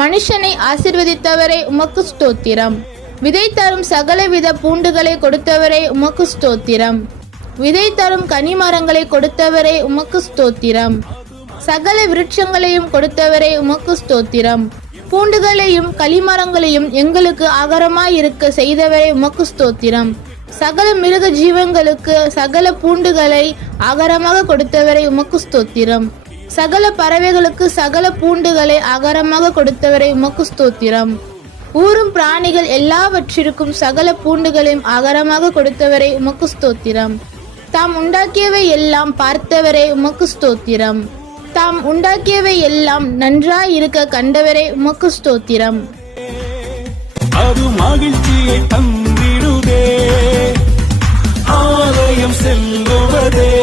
மனுஷனை ஆசிர்வதித்தவரே உமக்கு ஸ்தோத்திரம். விதை தரும் சகலவித பூண்டுகளை கொடுத்தவரே உமக்கு ஸ்தோத்திரம். விதை தரும் கனிமரங்களை கொடுத்தவரே உமக்கு ஸ்தோத்திரம். சகல விருட்சங்களையும் கொடுத்தவரே உமக்கு ஸ்தோத்திரம். பூண்டுகளையும் களிமரங்களையும் எங்களுக்கு ஆகாரமாயிருக்க செய்தவரே உமக்கு ஸ்தோத்திரம். சகல மிருக ஜீவங்களுக்கு சகல பூண்டுகளை ஆகாரமாக கொடுத்தவரை உமக்கு ஸ்தோத்திரம். சகல பறவைகளுக்கு சகல பூண்டுகளை அகரமாக கொடுத்தவரை உமக்கு ஸ்தோத்திரம். ஊரும் பிராணிகள் எல்லாவற்றிற்கும் சகல பூண்டுகளையும் அகரமாக கொடுத்தவரை உமக்கு ஸ்தோத்திரம். தாம் உண்டாக்கியவை எல்லாம் பார்த்தவரே உமக்கு ஸ்தோத்திரம். தாம் உண்டாக்கியவை எல்லாம் நன்றாயிருக்க கண்டவரே உமக்கு ஸ்தோத்திரம். அது மகிழ்ச்சியை தந்திடுதே. ஆலயம் செல்லுவதே.